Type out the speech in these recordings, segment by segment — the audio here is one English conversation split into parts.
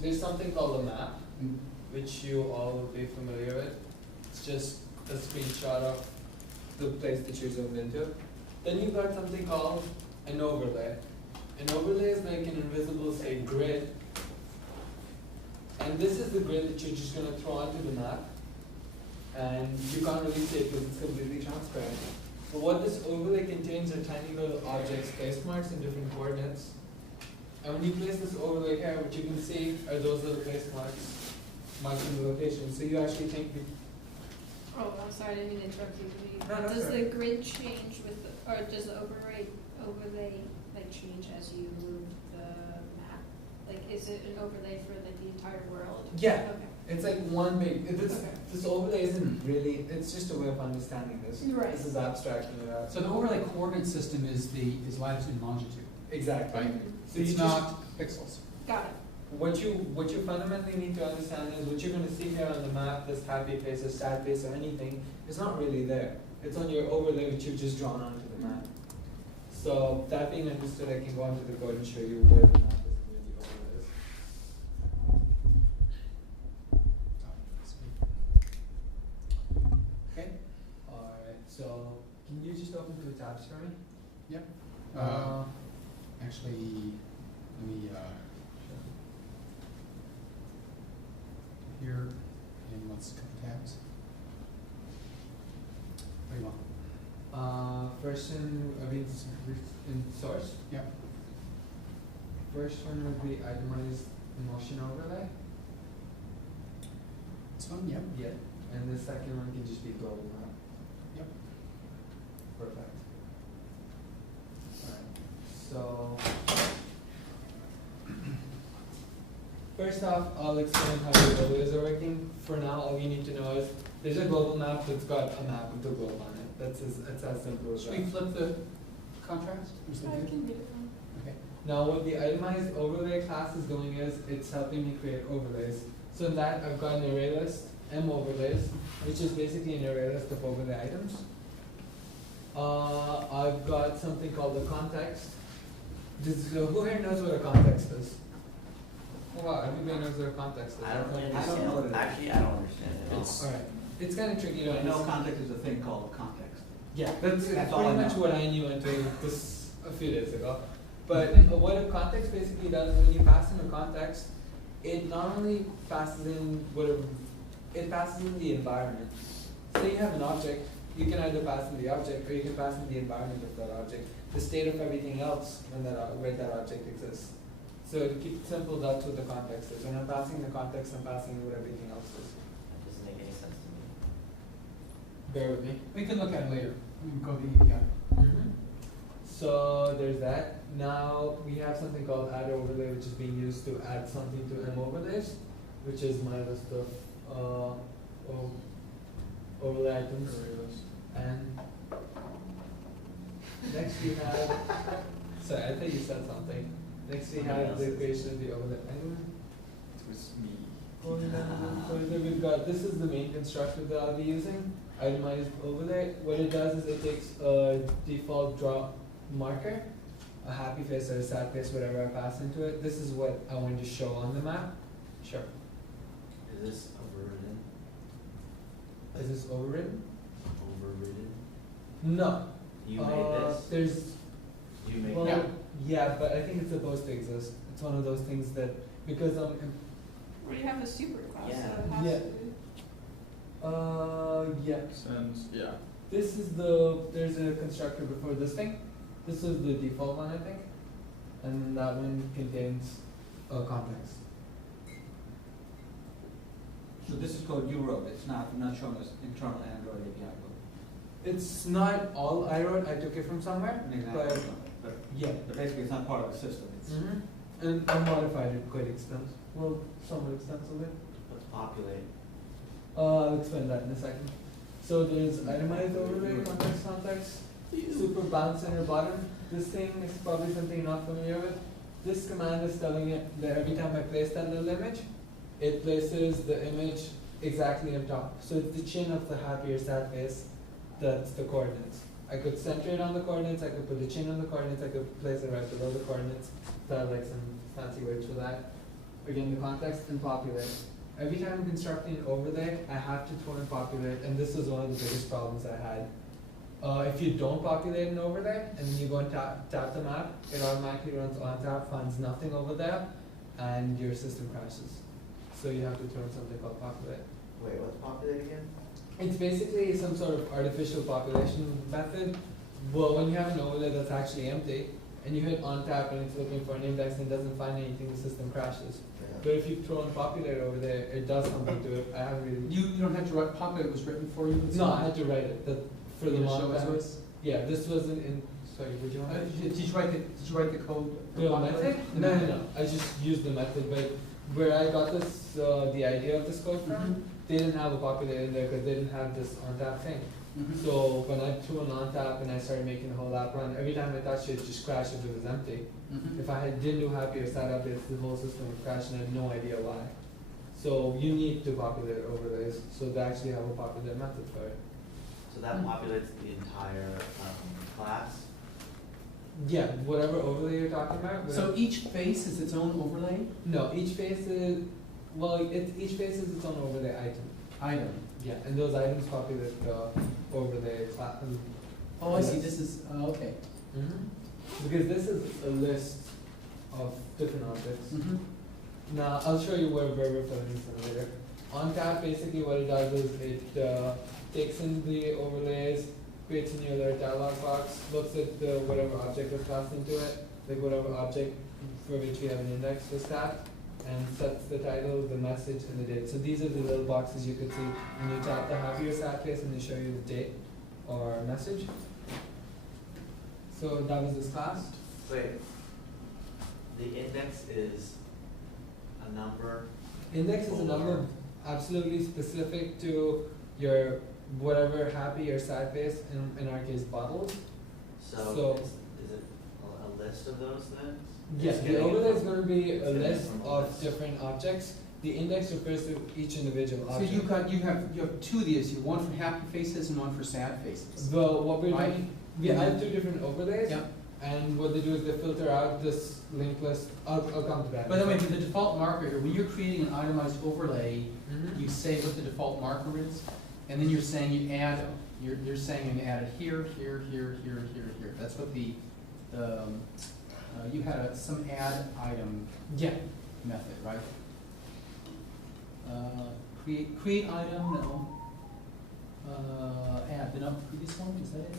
there's something called a map, which you all will be familiar with. It's just a screenshot of the place that you zoomed into. Then you've got something called an overlay. An overlay is like an invisible, say, grid. And this is the grid that you're just going to throw onto the map. And you can't really see it because it's completely transparent. But what this overlay contains are tiny little objects, place marks in different coordinates. And when you place this overlay here, what you can see are those little place marks marking the location. So you actually think Oh, I'm sorry, I didn't mean to interrupt you. No, that's Does all the right. grid change with, or does the overlay like change as you move the map? Like, is it an overlay for like the entire world? Yeah. Okay. it's like one big, Okay. this overlay isn't really, it's just a way of understanding this. Right. This is abstracting it out. So the overlay coordinate system is latitude and longitude, Exactly. right? So you It's just- not pixels. Got it. What you fundamentally need to understand is what you're going to see here on the map, this happy face or sad face or anything, is not really there. It's on your overlay which you've just drawn onto the map. So that being understood, I can go onto the code and show you where the map is and where the overlay is. Okay. Alright, so can you just open two tabs for me? Yep. Uh, Actually, let me here and what's a couple tabs. What do you want? First in source. Yep. First one would be itemized motion overlay. This one. Yep. Yeah. And the second one can just be global map. Yep. Perfect. Alright. So first off, I'll explain how the overlays are working. For now, all you need to know is there's a global map that's got a map with the globe on it. It's as simple as Should that. we flip the contrast? Or is that I good? can do it. Okay. Now what the itemized overlay class is doing is it's helping me create overlays. So in that I've got an array list, M overlays, which is basically an array list of overlay items. I've got something called the context. Who here knows what a context is? Oh wow, everybody knows what a context is. I don't really I don't know what it is. Actually, I don't understand it at all. It's- Alright, it's kind of tricky to I know understand. context is a thing called context. Yeah, that's That's all pretty I much know. what I knew until this a few days ago. But what a context basically does when you pass in a context, it not only passes in whatever, it passes in the environment. Say you have an object, you can either pass in the object or you can pass in the environment of that object, the state of everything else when where that object exists. So to keep it simple, that's what the context is. When I'm passing the context, I'm passing in what everything else is. That doesn't make any sense to me. Bear with me. We can look at it later. We can go the So there's that. Now we have something called add overlay, which is being used to add something to M overlays, which is my list of overlay items. And next we have, sorry, I thought you said something. Next we have the creation of the overlay item. It was me. Further, we've got, this is the main constructor that I'll be using, itemized overlay. What it does is it takes a default draw marker, a happy face or a sad face, whatever I pass into it. This is what I want to show on the map. Sure. Is this overridden? Is this overridden? Overridden? No. You made this? There's, You made well, that? yeah, but I think it's supposed to exist. It's one of those things that, because Where you have a superclass, Yeah. so it has Yeah. to. yeah. Since, yeah. This is there's a constructor before this thing. This is the default one, I think. And that one contains a context. So this is code you wrote, it's not shown as internal Android API code. It's not all I wrote, I took it from somewhere. An example But of it, but yeah. basically it's not part of the system, it's. And I modified it quite extensively. Well, somewhat extensively. Let's populate. I'll explain that in a second. So there's itemized overlay, context, super bounce center bottom. This thing is probably something you're not familiar with. This command is telling it that every time I place that little image, it places the image exactly on top. So it's the chin of the happy or sad face that's the coordinates. I could center it on the coordinates, I could put the chin on the coordinates, I could place it right below the coordinates. That like some fancy words for that. again, the context and populate. Every time I'm constructing an overlay, I have to throw in populate, and this was one of the biggest problems I had. If you don't populate an overlay, and then you go and tap the map, it automatically runs on tap, finds nothing over there, and your system crashes. So you have to throw in something called populate. Wait, what's populate again? It's basically some sort of artificial population method. Well, when you have an overlay that's actually empty, and you hit on tap and it's looking for an index and it doesn't find anything, the system crashes. But if you throw in populate over there, it does something to it. I haven't really. You don't have to write, populate was written for you? No, I had to write it. For the Can you show long it to time. us? Yeah, this wasn't in. Sorry, would you want? Did you write the code? for The populate? method? No. I just used the method, but where I got this, the idea of this code from, Mhm. they didn't have a populate in there because they didn't have this on tap thing. Mhm. So when I threw an on tap and I started making the whole app run, every time I touched it, just crashed if it was empty. Mhm. If didn't do happy or sad updates, the whole system would crash and I had no idea why. So you need to populate overlays, so they actually have a populate method for it. So that populates the entire class? Yeah, whatever overlay you're talking about. So each face is its own overlay No, each face is, each face is its own overlay item. item? Yeah, and those items populate the overlay class. Oh, I see, this is, okay. Because this is a list of different objects. Mhm. Now, I'll show you where we're filling some later. On tap, basically what it does is it takes in the overlays, creates a new alert dialog box, looks at the whatever object was passed into it, like whatever object for which we have an index was tapped, and sets the title, the message, and the date. So these are the little boxes you could see when you tap the happy or sad face and they show you the date or message. So that was this class. Wait, the index is a number? Index is a number absolutely specific to your whatever happy or sad face, in our case bottles. So- Is it a list of those things? Yes, It's the getting it overlay is from- going to be a it's getting it list from a of list. different objects. The index refers to each individual So object. you have two of these, you have one for happy faces and one for sad faces. What we're Right. doing, we have two different overlays, Yeah. and what they do is they filter out this linked list. I'll come to that. By the way, the default marker here, when you're creating an itemized overlay, Mhm. you say what the default marker is, and then you're saying you add, you're saying you add it here, here, here, here, here, here. That's what you had some add item Yeah. method, right? Create item, no. Add, the previous one, is that it?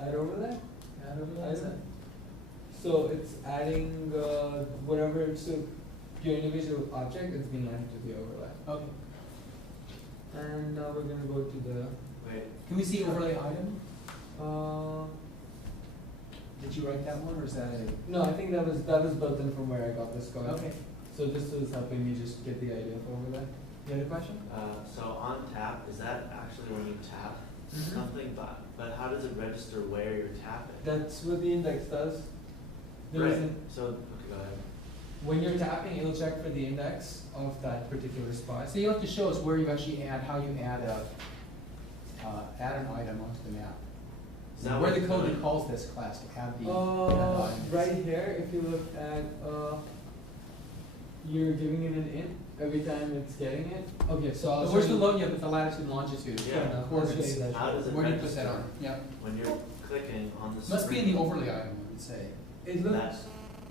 Add overlay. Add overlay, is that? So it's adding whatever, so your individual object is being added to the overlay. Okay. And now we're gonna go to the, Wait, Can we see overlay item? uh, Did you write that one, or is that a? no, I think that was built in from where I got this going. Okay. So this was helping me just get the idea of overlay. You had a question? so on tap, is that actually when you tap Mhm. something, but how does it register where you're tapping? That's what the index does. There Right, isn't, so, okay, go ahead. when you're tapping, it'll check for the index of that particular spot. So you have to show us where you actually add, how you add an item onto the map. Is that Where what the it's code doing? that calls this class to add the item. Right here, if you look at, you're giving it an int every time it's getting it. Okay, so I'll But show where's the you. load, yeah, but the latitude and longitude. Yeah. I'll show you Coordinates. that. How does it Where do you put that register? on? Yeah. When you're clicking on the screen? Must be in the overlay item, I would say. It looks,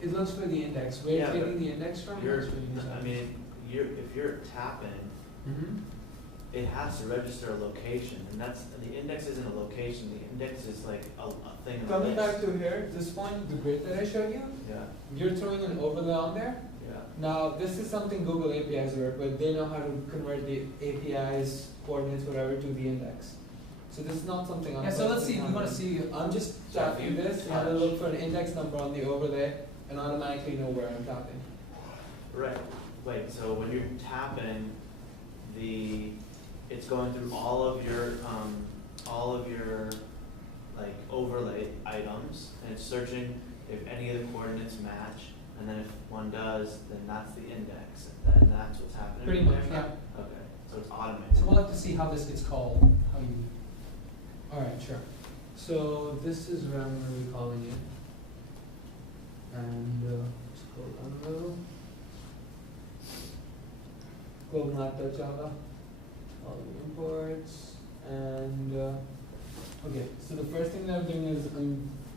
it looks for the index. Where Yeah, it's getting but the index from, You're, that's where you use I that. mean, if you're tapping, Mhm. it has to register a location, and the index isn't a location, the index is like a thing in the Coming back list. to here, this point, the grid that I showed you, Yeah, you're throwing an overlay on there. yeah. Now, this is something Google APIs work with. They know how to convert the APIs, coordinates, whatever, to the index. So this is not something I'm. Yeah, so let's see, personally we wanna handling. see, I'm just So tapping if you this, and it'll touch- look for an index number on the overlay, and automatically know where I'm tapping. Right, wait, so when you're tapping, it's going through all of your, like, overlay items, and it's searching if any of the coordinates match, and then if one does, then that's the index, and that's what's happening. pretty much, there? yeah. Okay, so it's automated. So we'll have to see how this gets called, how you, Alright, sure. So this is where I'm gonna be calling it. And, scroll down a little. global map.java, all the imports, and okay. So the first thing that I'm doing is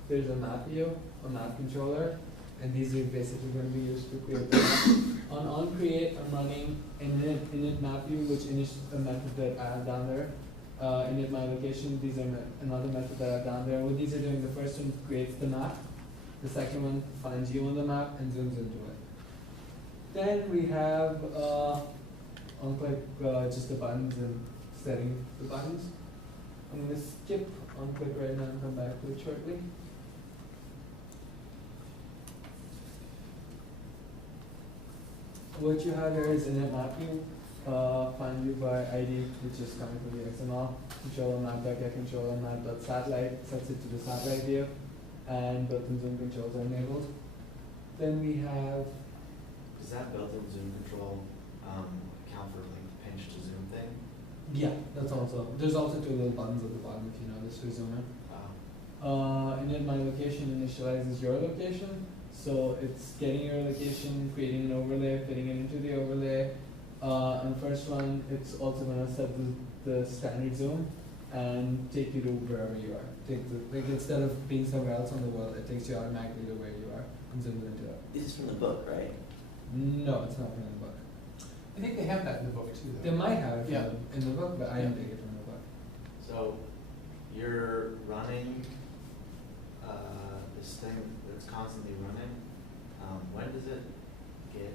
there's a map view, a map controller, and these are basically going to be used to create the map. On create, I'm running init map view, which is a method that I have down there. Init my location, these are another method that I have down there. What these are doing, the first one creates the map, the second one finds you on the map and zooms into it. Then we have on click just the buttons and setting the buttons. I'm going to skip on click right now and come back to it shortly. What you have here is init map view, find view by ID, which is coming from the XML, controller map.get controller map.satellite, sets it to the satellite view, and built-in zoom controls are enabled. Then we have, Does that built-in zoom control account for like the pinch to zoom thing? yeah, that's also, there's also two little buttons at the bottom if you notice for zoom in. Init my location initializes your location. So it's getting your location, creating an overlay, fitting it into the overlay. On the first one, it's also going to set the standard zoom and take you to wherever you are. Like instead of being somewhere else on the world, it takes you automatically to where you are and zooms into it. This is from the book, right? No, it's not in the book. I think they have that in the book too, They though. might have it Yeah. in the book, but I didn't Yeah. take it from the book. So you're running this thing that's constantly running. When does it get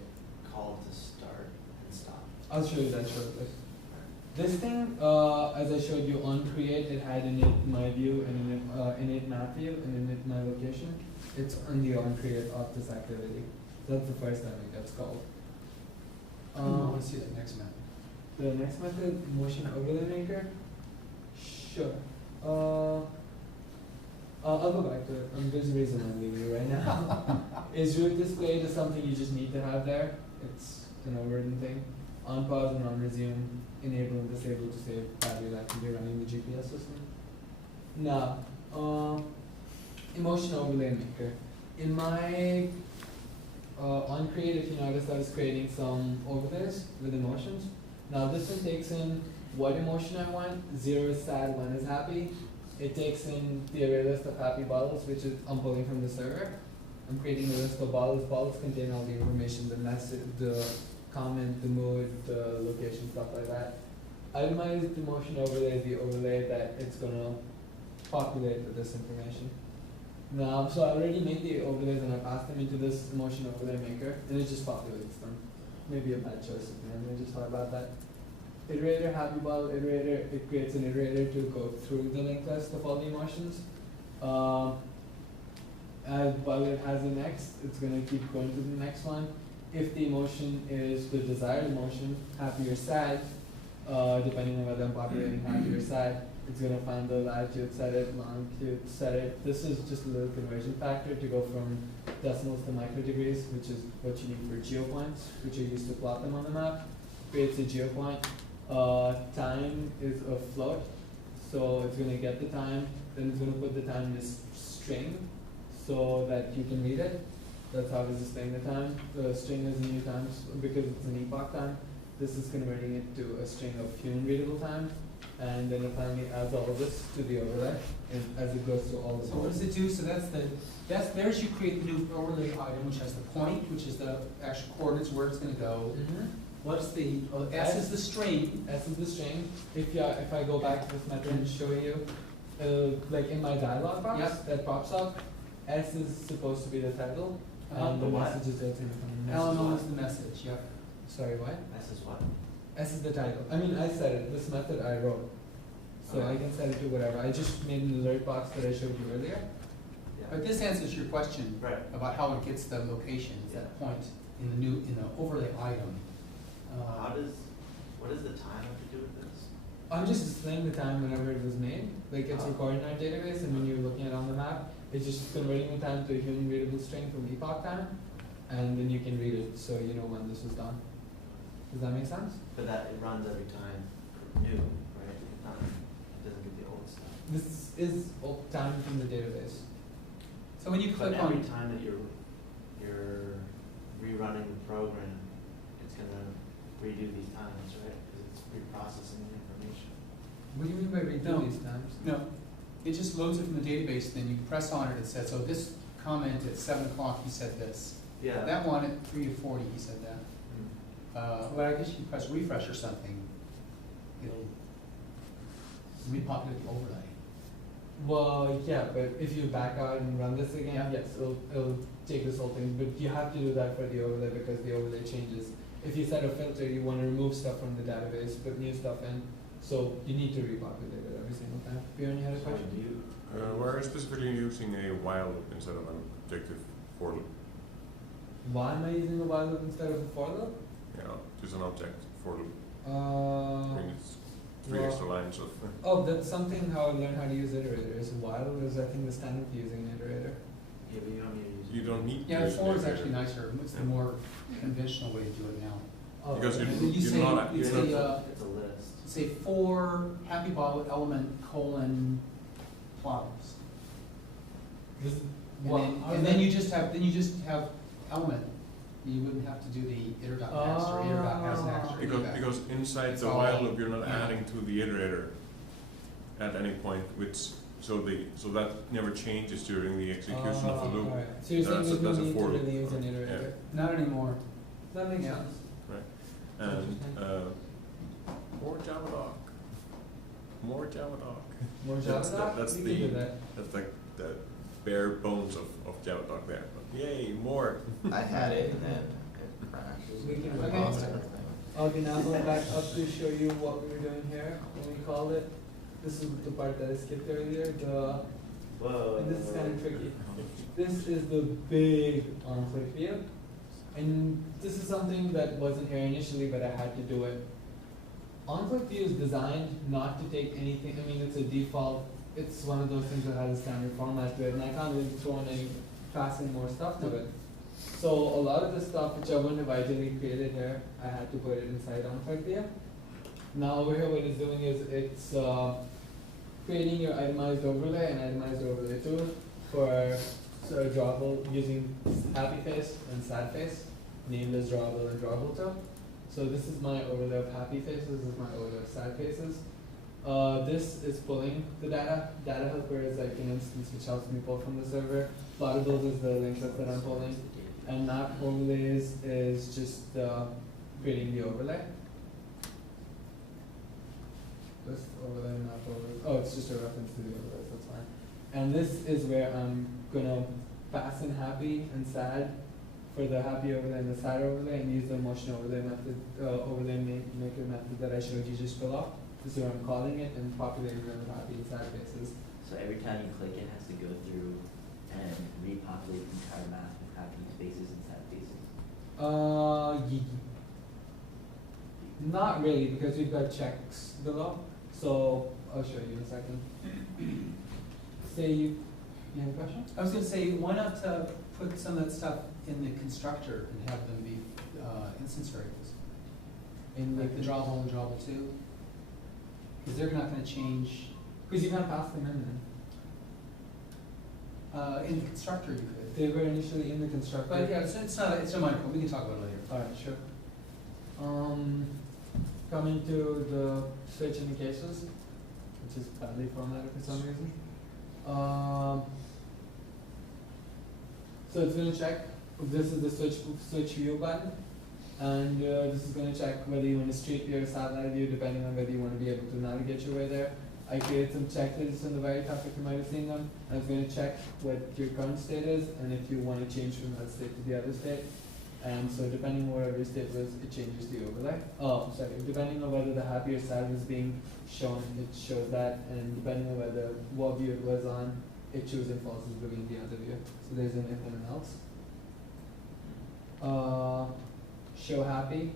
called to start and stop? I'll show you that shortly. This thing, as I showed you on create, it had init my view and init map view and init my location. It's on the on create of this activity. That's the first time it gets called. I want to see that next map. The next method, motion overlay maker. Sure. I'll go back to it. There's a reason I'm leaving it right now. Is root displayed is something you just need to have there. It's an overridden thing. On pause and on resume, enable and disable to save battery life when you're running the GPS system. Now, emotion overlay maker. In my on create, if you notice, I was creating some overlays with emotions. Now this one takes in what emotion I want. 0 is sad, 1 is happy. It takes in the array list of happy bottles, which is I'm pulling from the server. I'm creating a list of bottles. Bottles contain all the information, the message, the comment, the mood, the location, stuff like that. Itemized emotion overlay is the overlay that it's gonna populate with this information. Now, so I already made the overlays and I passed them into this emotion overlay maker, and it just populates them. Maybe a bad choice of name. I just thought about that. Iterator, happy bottle iterator, it creates an iterator to go through the linked list of all the emotions. While it has an X, it's going to keep going to the next one. If the emotion is the desired emotion, happy or sad, depending on whether I'm populating happy or sad, it's going to find the latitude, set it, longitude, set it. This is just a little conversion factor to go from decimals to microdegrees, which is what you need for geopoints, which are used to plot them on the map. Creates a geopoint. Time is a float, so it's going to get the time, then it's going to put the time in this string so that you can read it. That's how it's displaying the time. The string is new times because it's an epoch time. This is converting it to a string of human readable time, and then it finally adds all of this to the overlay and as it goes through all the So what does it do? So there's you create the new overlay item, which has the point, which is the actual coordinates where it's going to go. What's the, S is the string. S is the string. If I go back to this method and show you, like in my dialog box Yep. that pops up, S is supposed to be the title, and The the what? message is the LMO is the message, yep. Sorry, what? This is what? S is the title. I mean, I said it. This method I wrote, so I can set it to whatever. I just made an alert box that I showed you earlier. Yeah. But this answers your question Right. about how it gets the location, that point in the overlay item. What does the time have to do with this? I'm just displaying the time whenever it was made. Like it's Oh. recorded in our database, and when you're looking at it on the map, it's just converting the time to a human readable string from epoch time, and then you can read it so you know when this was done. Does that make sense? But that it runs every time new, right? It doesn't get the old stuff. This is old time from the database. So when you But click every on, time that you're rerunning the program, it's gonna redo these times, right? Because it's reprocessing the information. What do you mean by No. redo these times? No, it just loads it from the database, then you press on it, it says, so this comment at 7 o'clock, he said this. Yeah. That one at 3:40, he said that. Mm. Well, I guess you press refresh or something, it'll repopulate the overlay. Well, yeah, but if you back out and run this again, Yeah. yes, it'll take this whole thing, but you have to do that for the overlay because the overlay changes. If you set a filter, you wanna remove stuff from the database, put new stuff in, so you need to repopulate it every single time. Bjorn, you had a So question? do you? We're specifically using a while loop instead of an objective for loop. Why am I using a while loop instead of a for loop? You know, just an object for loop. I Uh, mean, it's three well- extra lines of. oh, that's something how I learned how to use iterator. While is I think the standard for using iterator. Yeah, but you don't need to use. You don't need. to Yeah, use 4 is an actually iterator. nicer, it's the more conventional way to do it now. Oh, Because okay. And then you you're say, not- you you're say, not- It's a list. say 4 happy bottle element colon flowers. This, And well, then, how and does then that- you just have element. You wouldn't have to do the iter.next or iter.asNext or any of Because, that. because inside It's the all- while loop, you're not yeah. adding to the iterator at any point, which, so that never changes during the execution of the loop. Alright. So you're saying That's a- there's no that's a need to for loop. really use an iterator? Not anymore. That makes Yeah. sense. And, Interesting. more Javadoc. More Javadoc. More That's Java the- doc? that's We the- can do that. That's like the bare bones of Javadoc there. But yay, more. I had it and then it crashed. We can- We okay. lost everything. Okay, now going back up to show you what we were doing here, when we called it. This is the part that I skipped earlier, Whoa. and this is kind of tricky. This is the big on-click view. And this is something that wasn't here initially, but I had to do it. On-click view is designed not to take anything, I mean, it's a default, it's one of those things that has a standard format to it, and I can't really throw in any, pass in more stuff to it. So a lot of the stuff which I wouldn't have ideally created here, I had to put it inside on-click view. Now over here, what it's doing is it's creating your itemized overlay and itemized overlay tool for sort of drawable using happy face and sad face, named as drawable and drawable tool. So this is my overlay of happy faces, this is my overlay of sad faces. This is pulling the data. Data helper is like an instance which helps me pull from the server. Plotables is the link that I'm pulling. And map overlays is just creating the overlay. This overlay, map overlay. Oh, it's just a reference to the overlays, that's fine. And this is where I'm gonna pass in happy and sad for the happy overlay and the sad overlay, and use the motion overlay method, overlay maker method that I showed you just fill up. This is where I'm calling it and populating them with happy and sad faces. So every time you click it has to go through and repopulate the entire map with happy faces and sad faces. Not really, because we've got checks below. So I'll show you in a second. Say you have a question? I was gonna say, why not put some of that stuff in the constructor and have them be instance variables? In like the drawable and drawable two? Because they're not gonna change, Because you can't pass them in then. in the constructor you could. They were initially in the constructor. But yeah, it's not, it's a minor point, we can talk about it later. Alright, sure. Coming to the switch indications, which is badly formatted for some reason. So it's gonna check if this is the switch view button, and this is gonna check whether you want to street view or satellite view, depending on whether you want to be able to navigate your way there. I created some checklists on the very top if you might have seen them, and it's gonna check what your current state is, and if you want to change from that state to the other state. And so depending on whatever your state was, it changes the overlay. Oh, sorry, depending on whether the happy or sad was being shown, it shows that, and depending on whether what view it was on, it chooses false as being the other view. So there's an if and an else. Show happy.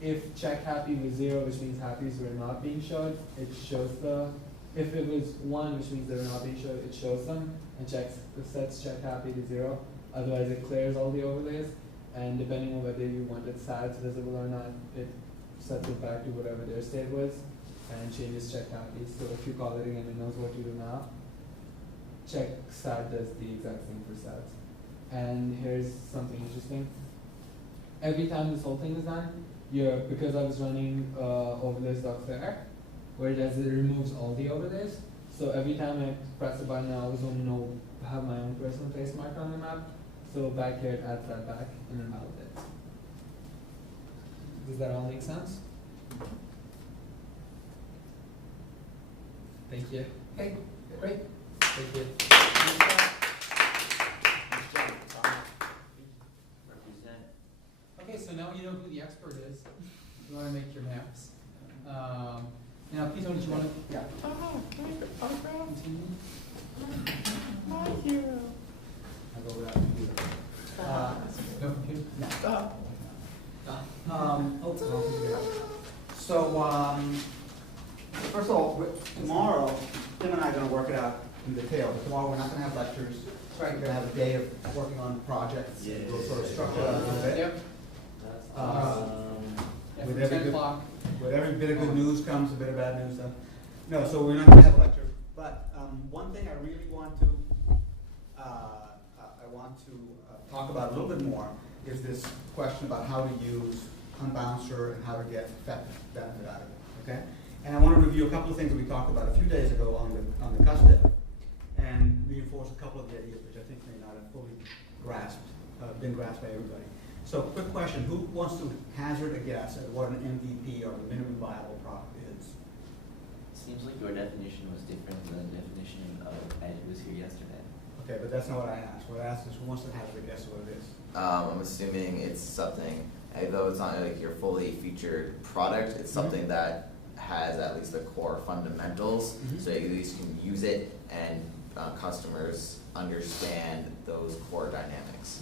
If check happy was 0, which means happies were not being showed, it shows the, if it was 1, which means they were not being showed, it shows them, and sets check happy to 0. Otherwise it clears all the overlays. And depending on whether you wanted sads visible or not, it sets it back to whatever their state was and changes check happy. So if you call it again, it knows what to do now. Check sad does the exact same for sads. And here's something interesting. Every time this whole thing is done, because I was running overlays docs there, where it does, it removes all the overlays. So every time I press a button, I always want to know, have my own personal face marked on the map. So back here, it adds that back and then validates. Does that all make sense? Thank you. Okay, great. Thank you. Represent. Okay, so now you know who the expert is. You want to make your maps. Now, please, don't you want to? Yeah. Continue. My hero. I'll go without computer. No computer? No. First of all, tomorrow, Tim and I are gonna work it out in detail, but tomorrow we're not gonna have lectures. We're gonna have a day of working on projects. Yeah. We'll sort of structure it a little bit. Yep. That's Yeah, With from every 10 good- o'clock. With every bit of good news comes a bit of bad news, though. No, so we're not gonna have a lecture, but one thing I really want to, talk about a little bit more is this question about how to use Unbouncer and how to get effective benefit out of it, okay? And I want to review a couple of things that we talked about a few days ago on the custody and reinforce a couple of the ideas which I think may not have fully been grasped by everybody. So quick question, who wants to hazard a guess at what an MVP or a minimum viable product is? Seems like your definition was different than the definition of Ed who was here yesterday. Okay, but that's not what I asked. What I asked is who wants to hazard a guess at what it is? I'm assuming it's something, though it's not like your fully featured product, it's something that has at least the core fundamentals, so you at least can use it and customers understand those core dynamics.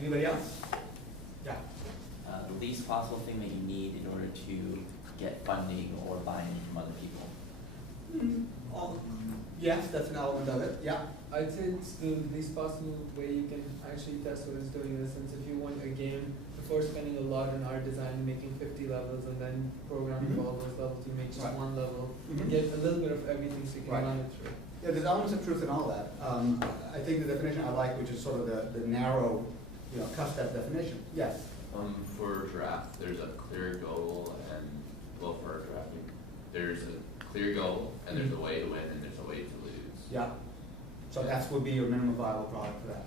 Anybody else? Yeah. The least possible thing that you need in order to get funding or buy-in from other people. Yes, that's an element of it. Yeah. I'd say it's the least possible way you can actually test what it's doing, in the sense if you want a game, before spending a lot on art design, making 50 levels and then programming for all those levels, you make just Right. one level, get a little bit of everything so you can Right. run it through. Yeah, there's elements of truth in all that. I think the definition I like, which is sort of the narrow, custom definition. Yes. For draft, there's a clear goal and, well, for drafting, there's a clear goal and there's a way to win and there's a way to lose. Yeah. So that would be your minimum viable product for that.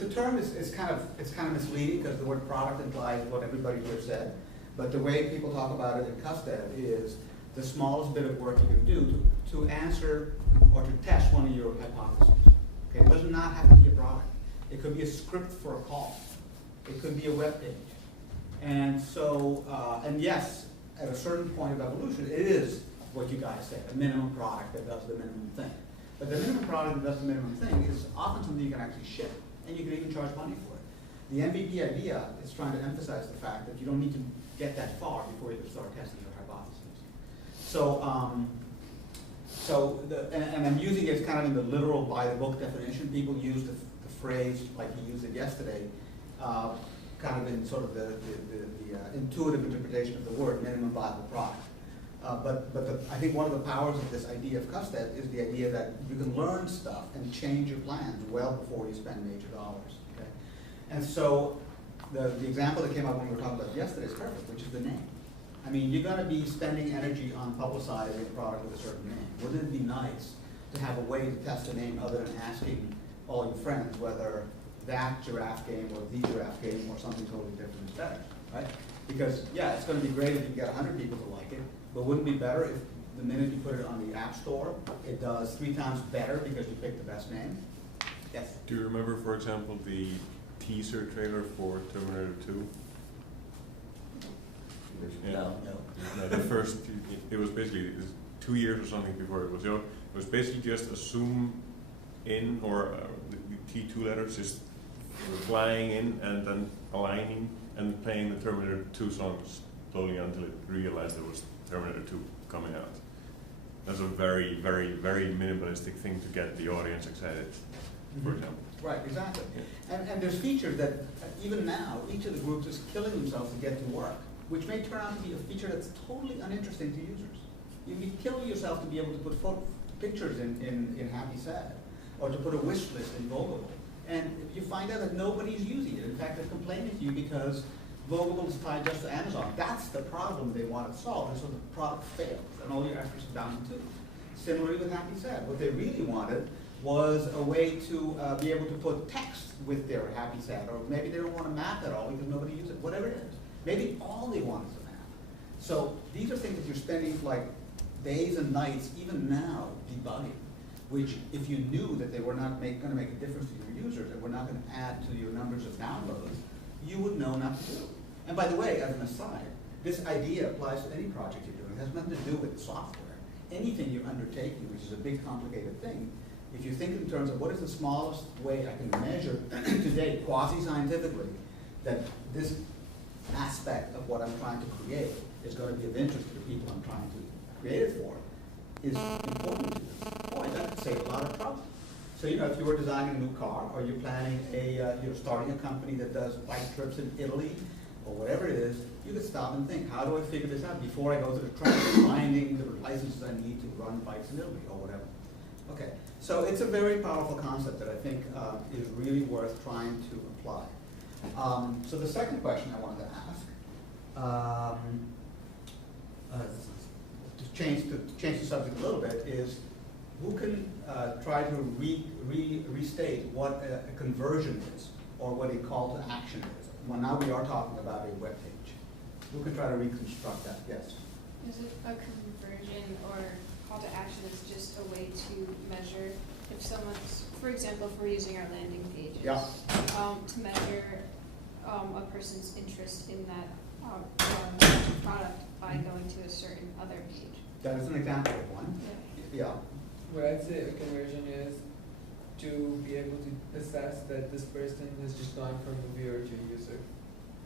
The term is kind of misleading because the word product implies what everybody here said. But the way people talk about it in custody is the smallest bit of work you can do to answer or to test one of your hypotheses. Okay, it does not have to be a product. It could be a script for a call. It could be a web page. And so, and yes, at a certain point of evolution, it is what you guys said, a minimum product that does the minimum thing. But the minimum product that does the minimum thing is often something you can actually ship, and you can even charge money for it. The MVP idea is trying to emphasize the fact that you don't need to get that far before you can start testing your hypotheses. So, and I'm using it kind of in the literal by the book definition. People use the phrase like you used it yesterday, kind of in sort of the intuitive interpretation of the word minimum viable product. But I think one of the powers of this idea of custody is the idea that you can learn stuff and change your plans well before you spend major dollars. Okay? And so the example that came up when we were talking about yesterday is perfect, which is the name. I mean, you're going to be spending energy on publicizing a product with a certain name. Wouldn't it be nice to have a way to test a name other than asking all your friends whether that giraffe game or the giraffe game or something totally different is better, right? Because, yeah, it's going to be great if you get 100 people to like it, but wouldn't it be better if the minute you put it on the App Store, it does 3 times better because you picked the best name? Yes? Do you remember, for example, the teaser trailer for Terminator 2? Yeah. No. No, the first, it was basically 2 years or something before it was out. It was basically just a zoom in, or the T2 letters just flying in and then aligning and playing the Terminator 2 songs slowly until it realized there was Terminator 2 coming out. That's a very, very, very minimalistic thing to get the audience excited, for example. Right, exactly. And there's features that even now, each of the groups is killing themselves to get to work, which may turn out to be a feature that's totally uninteresting to users. You'd be killing yourself to be able to put pictures in Happy Sad, or to put a wish list in Vogable. And you find out that nobody's using it. In fact, they're complaining to you because Vogable is tied just to Amazon. That's the problem they want to solve, and so the product fails, and all your efforts are down to two. Similarly with Happy Sad, what they really wanted was a way to be able to put text with their Happy Sad, or maybe they don't want a map at all because nobody uses it, whatever it is. Maybe all they want is a map. So these are things that you're spending like days and nights, even now, debugging, which if you knew that they were not going to make a difference to your users and were not going to add to your numbers of downloads, you would know not to do. And by the way, as an aside, this idea applies to any project you're doing. It has nothing to do with software. Anything you're undertaking, which is a big, complicated thing, if you think in terms of what is the smallest way I can measure today, quasi-scientifically, that this aspect of what I'm trying to create is going to be of interest to the people I'm trying to create it for, is important to you. Boy, that could save a lot of trouble. So, you know, if you were designing a new car, or you're planning you're starting a company that does bike trips in Italy, or whatever it is, you could stop and think, how do I figure this out before I go to the track, finding the licenses I need to run bikes in Italy, or whatever. Okay, so it's a very powerful concept that I think is really worth trying to apply. So the second question I wanted to ask, to change the subject a little bit, is who can try to restate what a conversion is, or what a call to action is? Well, now we are talking about a web page. Who can try to reconstruct that? Yes? Is it a conversion or call to action is just a way to measure if someone's, for example, if we're using our landing pages, Yeah. To measure a person's interest in that product by going to a certain other page? That is an example of one. Yeah. What I'd say a conversion is to be able to assess that this person has just gone from a viewer to a user.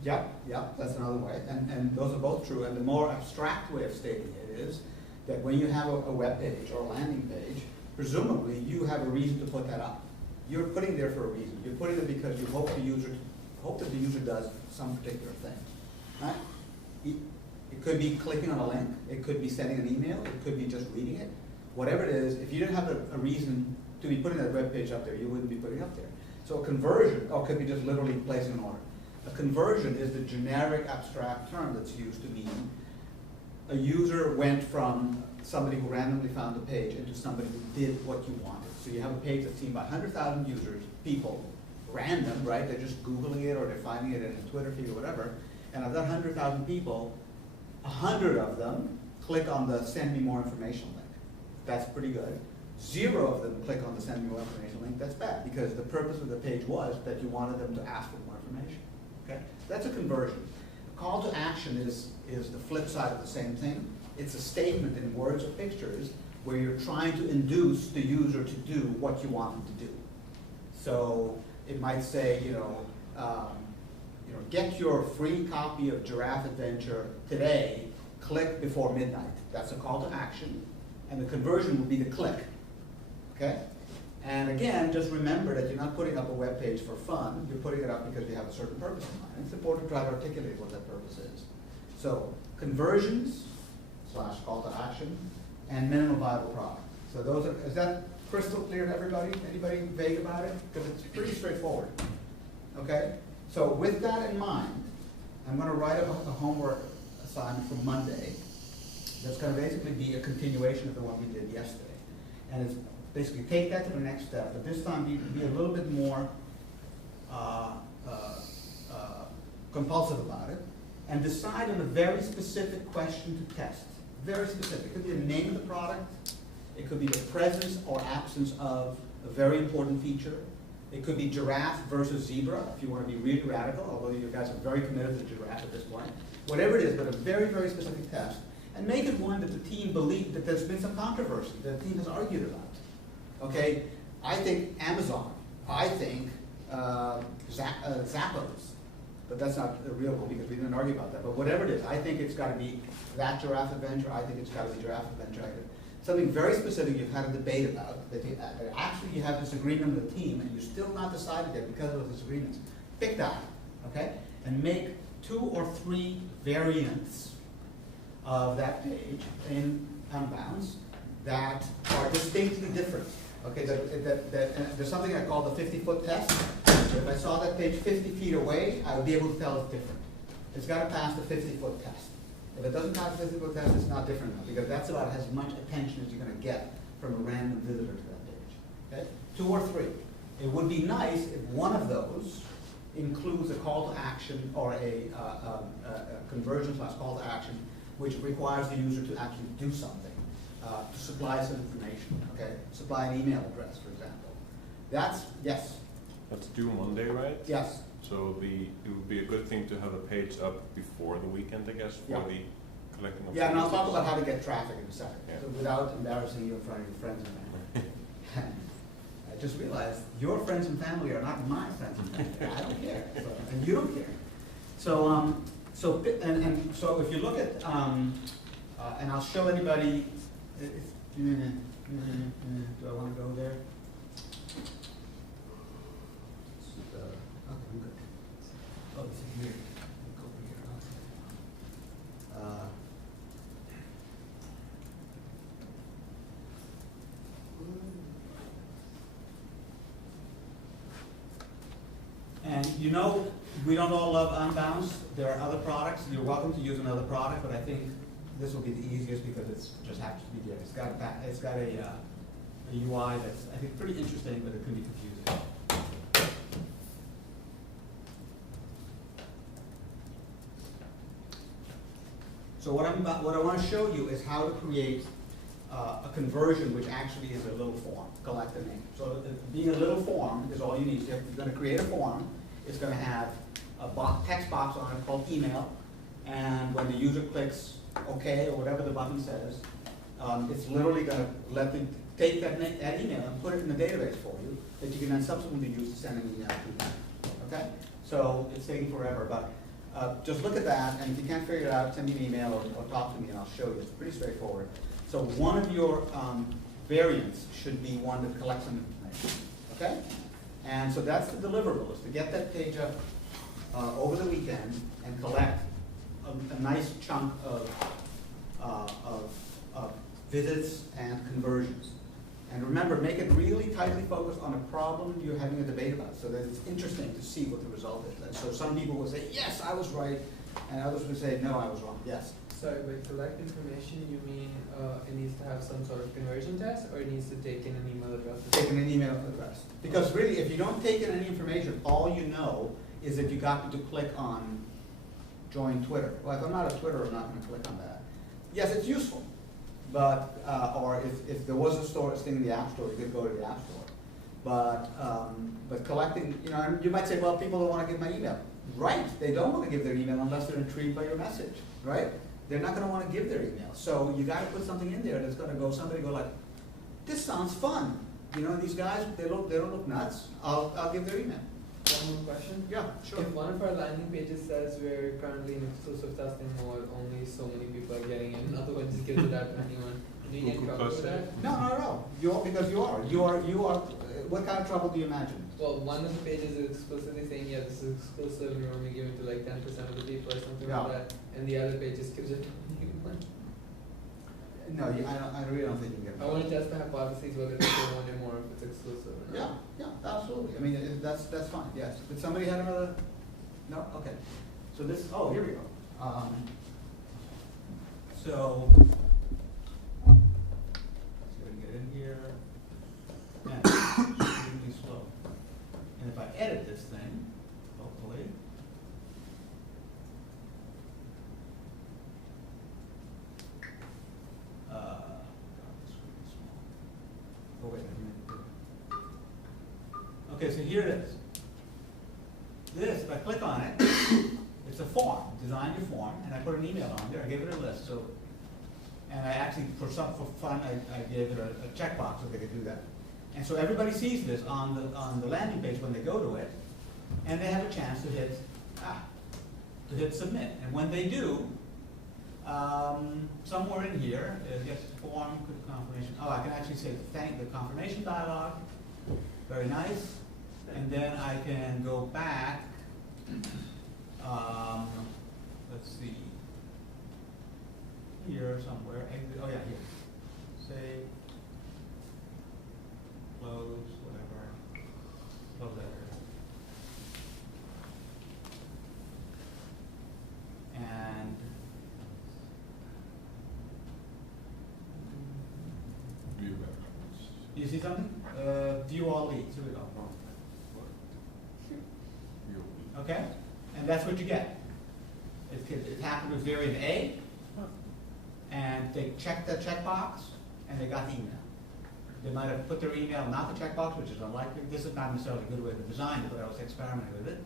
Yeah, yeah, that's another way. And those are both true. And the more abstract way of stating it is that when you have a web page or a landing page, presumably you have a reason to put that up. You're putting there for a reason. You're putting it because you hope that the user does some particular thing. Right? It could be clicking on a link. It could be sending an email. It could be just reading it. Whatever it is, if you didn't have a reason to be putting that web page up there, you wouldn't be putting it up there. So a conversion, or it could be just literally placing an order. A conversion is the generic abstract term that's used to mean a user went from somebody who randomly found a page into somebody who did what you wanted. So you have a page that's seen by 100,000 users, people, random, right? They're just Googling it or they're finding it in a Twitter feed or whatever. And of that 100,000 people, 100 of them click on the send me more information link. That's pretty good. 0 of them click on the send me more information link. That's bad, because the purpose of the page was that you wanted them to ask for more information. Okay? That's a conversion. A call to action is the flip side of the same thing. It's a statement in words or pictures where you're trying to induce the user to do what you want them to do. So it might say, get your free copy of Giraffe Adventure today, click before midnight. That's a call to action. And the conversion will be the click. Okay? And again, just remember that you're not putting up a web page for fun. You're putting it up because you have a certain purpose in mind. It's important to try to articulate what that purpose is. So conversions / call to action and minimum viable product. So those are, is that crystal clear to everybody? Anybody vague about it? Because it's pretty straightforward. Okay? So with that in mind, I'm going to write a homework assignment for Monday that's going to basically be a continuation of the one we did yesterday. And it's basically take that to the next step, but this time be a little bit more compulsive about it, and decide on a very specific question to test. Very specific. It could be the name of the product. It could be the presence or absence of a very important feature. It could be giraffe versus zebra, if you want to be really radical, although you guys are very committed to giraffe at this point. Whatever it is, but a very, very specific test. And make it one that the team believes that there's been some controversy, that the team has argued about. Okay, I think Amazon. I think Zappos. But that's not a real one because we didn't argue about that. But whatever it is, I think it's got to be that Giraffe Adventure. I think it's got to be Giraffe Adventure. Something very specific you've had a debate about, that actually you have disagreement with the team and you're still not decided yet because of those disagreements. Pick that, okay? And make 2 or 3 variants of that page in Unbounce that are distinctly different. Okay, there's something I call the 50-foot test. So if I saw that page 50 feet away, I would be able to tell it's different. it's gotta pass the 50-foot test. If it doesn't pass the 50-foot test, it's not different enough, because that's about as much attention as you're gonna get from a random visitor to that page, okay? 2 or 3. It would be nice if one of those includes a call to action or a conversion / call to action, which requires the user to actually do something, to supply some information, okay? Supply an email address, for example. That's, yes, That's due Monday, right? yes. So it would be a good thing to have a page up before the weekend, I guess, for Yeah. the collecting of. Yeah, and I'll talk signatures. about how to get traffic in a second, Yeah. so without embarrassing you in front of your friends and family. I just realized your friends and family are not my friends and family. I don't care, and you don't care. So, so if you look at, and I'll show anybody, do I want to go there? Okay, I'm good. Oh, this is weird. Go over here. And you know, we don't all love Unbounce. There are other products. You're welcome to use another product, but I think this will be the easiest because it just happens to be there. It's got a UI that's, I think, pretty interesting, but it can be confusing. So what I want to show you is how to create a conversion which actually is a little form, collect a name. So being a little form is all you need. So if you're going to create a form, it's going to have a text box on it called email, and when the user clicks OK or whatever the button says, it's literally going to take that email and put it in the database for you that you can then subsequently use to send an email to them. Okay? So it's taking forever, but just look at that, and if you can't figure it out, send me an email or talk to me and I'll show you. It's pretty straightforward. So one of your variants should be one that collects some information, okay? And so that's the deliverable, is to get that page up over the weekend and collect a nice chunk of visits and conversions. And remember, make it really tightly focused on a problem you're having a debate about, so that it's interesting to see what the result is. And so some people will say, yes, I was right, and others will say, no, I was wrong. Yes? Sorry, but collect information, you mean it needs to have some sort of conversion test, or it needs to take in an email address? Taking an email address. Because really, if you don't take in any information, all you know is that you got to click on join Twitter. Well, if I'm not a Twitter, I'm not going to click on that. Yes, it's useful. But, or if there was a thing in the App Store, you could go to the App Store. But collecting, you know, and you might say, well, people don't want to give my email. Right, they don't want to give their email unless they're intrigued by your message, right? They're not going to want to give their email. So you got to put something in there that's going to go, somebody go like, this sounds fun. You know, these guys, they don't look nuts. I'll give their email. One more question? Yeah, sure. If one of our landing pages says we're currently in exclusive testing mode, only so many people are getting in, not the one just gives it out to anyone, do you get in trouble with that? No, not at all. Because you are, what kind of trouble do you imagine? Well, one of the pages is explicitly saying, yeah, this is exclusive and we're only giving it to like 10% of the people or something Yeah. like that, and the other page just gives it to anyone. No, I really don't think you can get. I want to test the hypotheses whether people want it more if it's exclusive or not. Yeah, absolutely. I mean, that's fine, yes. Did somebody have another? No? Okay. So this, oh, here we go. So, let's go and get in here. And it's really slow. And if I edit this thing, hopefully. God, this is really small. Oh, wait, I made it bigger. Okay, so here it is. This, if I click on it, it's a form, design your form, and I put an email on there, I gave it a list, so, and I actually, for fun, I gave it a checkbox so they could do that. And so everybody sees this on the landing page when they go to it, and they have a chance to hit submit. And when they do, somewhere in here, yes, form, confirmation. Oh, I can actually say thank the confirmation dialog. Very nice. And then I can go back. Let's see. Here somewhere. Exit. Oh yeah, here. Save. Close. Whatever. Close that. see something? View all leads, here we go. Okay, and that's what you get. It happened with variant A, and they checked that checkbox, and they got the email. They might have put their email, not the checkbox, which is unlikely. This is not necessarily a good way to design it, but I was experimenting with it.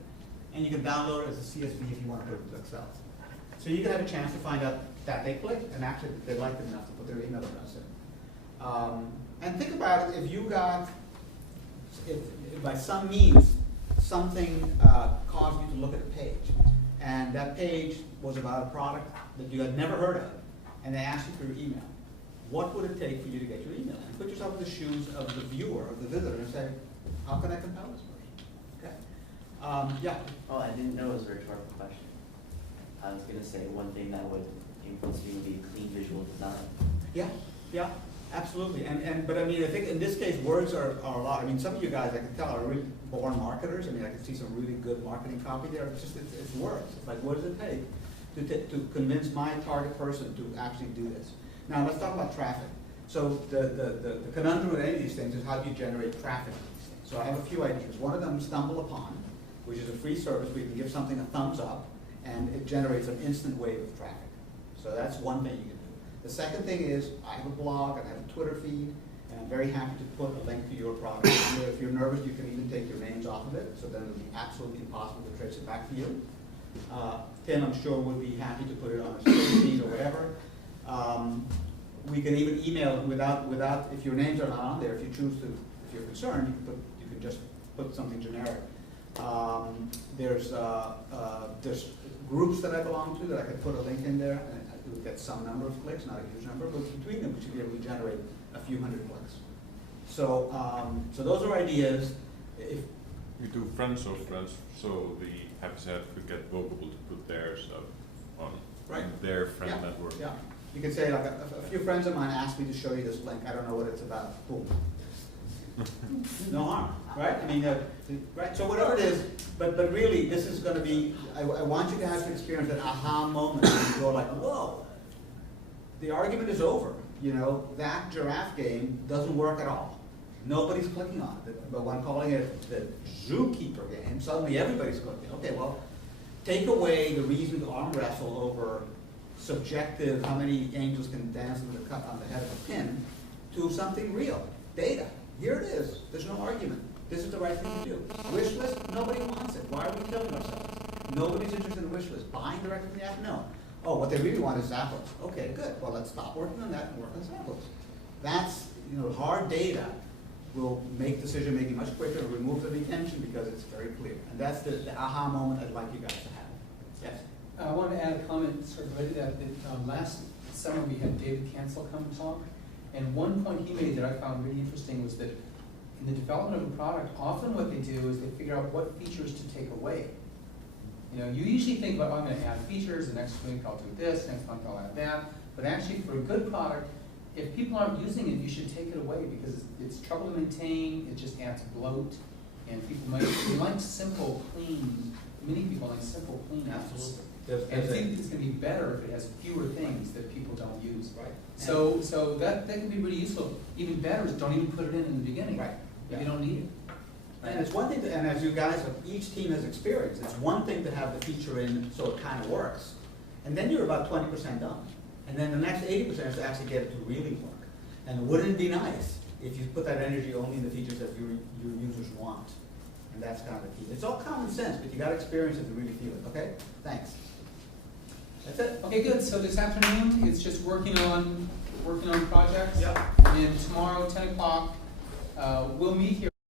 And you can download it as a CSV if you want to put it into Excel. So you can have a chance to find out that they clicked, and actually they liked it enough to put their email address in. And think about it, if you got, if by some means, something caused you to look at a page, and that page was about a product that you had never heard of, and they asked you for your email. What would it take for you to get your email? And put yourself in the shoes of the viewer, of the visitor, and say, how can I compel this person? Okay. Yeah? Oh, I didn't know it was a rhetorical question. I was gonna say one thing that would influence me would be clean visual design. Yeah, yeah, absolutely. But I mean, I think in this case, words are a lot. I mean, some of you guys, I can tell, are really born marketers. I mean, I can see some really good marketing copy there. It's just, it's words. It's like, what does it take to convince my target person to actually do this? Now, let's talk about traffic. So the conundrum with any of these things is how do you generate traffic to these things? So I have a few ideas. One of them, Stumble Upon, which is a free service where you can give something a thumbs up, and it generates an instant wave of traffic. So that's one thing you can do. The second thing is, I have a blog, and I have a Twitter feed, and I'm very happy to put a link to your product. If you're nervous, you can even take your names off of it, so then it'll be absolutely impossible to trace it back to you. Tim, I'm sure, would be happy to put it on a Twitter feed or whatever. We can even email without, if your names are not on there, if you choose to, if you're concerned, you can just put something generic. There's groups that I belong to that I could put a link in there, and it would get some number of clicks, not a huge number, but between them we should be able to generate a few hundred clicks. So, so those are ideas. If you do friends of friends, so the habitat could get Vocable to put their stuff on their friend network. Yeah, you could say like a few friends of mine asked me to show you this link. I don't know what it's about. Boom. No harm, right? I mean, right? So whatever it is, but really, this is going to be. I want you to have to experience that aha moment when you go like, whoa, the argument is over. You know, that giraffe game doesn't work at all. Nobody's clicking on it. But when I'm calling it the zookeeper game, suddenly everybody's clicking. Okay, well, take away the reason to arm wrestle over subjective, how many angels can dance on the head of a pin, to something real, data. Here it is. There's no argument. This is the right thing to do. Wish list, nobody wants it. Why are we killing ourselves? Nobody's interested in the wish list. Buying directly from the app? No. Oh, what they really want is Zappos. Okay, good. Well, let's stop working on that and work on Zappos. That's, you know, hard data will make decision making much quicker and remove the retention because it's very clear. And that's the aha moment I'd like you guys to have. Yes? I wanted to add a comment sort of related to that. Last summer we had David Cancel come talk, and one point he made that I found really interesting was that in the development of a product, often what they do is they figure out what features to take away. You know, you usually think about, oh, I'm going to add features, the next week I'll do this, next month I'll add that. But actually, for a good product, if people aren't using it, you should take it away because it's trouble to maintain, it just adds bloat, and people might, they like simple, clean, many people like simple, clean apps. Absolutely. And I think it's going to be better if it has fewer things that people don't use. Right. So that can be really useful. Even better is don't even put it in the beginning. Right. If you don't need it. And it's one thing to, and as you guys have, each team has experienced, it's one thing to have the feature in so it kind of works. And then you're about 20% done. And then the next 80% is to actually get it to really work. And wouldn't it be nice if you put that energy only in the features that your users want? And that's kind of the key. It's all common sense, but you got to experience it to really feel it. Okay? Thanks. That's it. Okay, good. So this afternoon, it's just working on projects. Yep. And tomorrow, 10 o'clock, we'll meet here.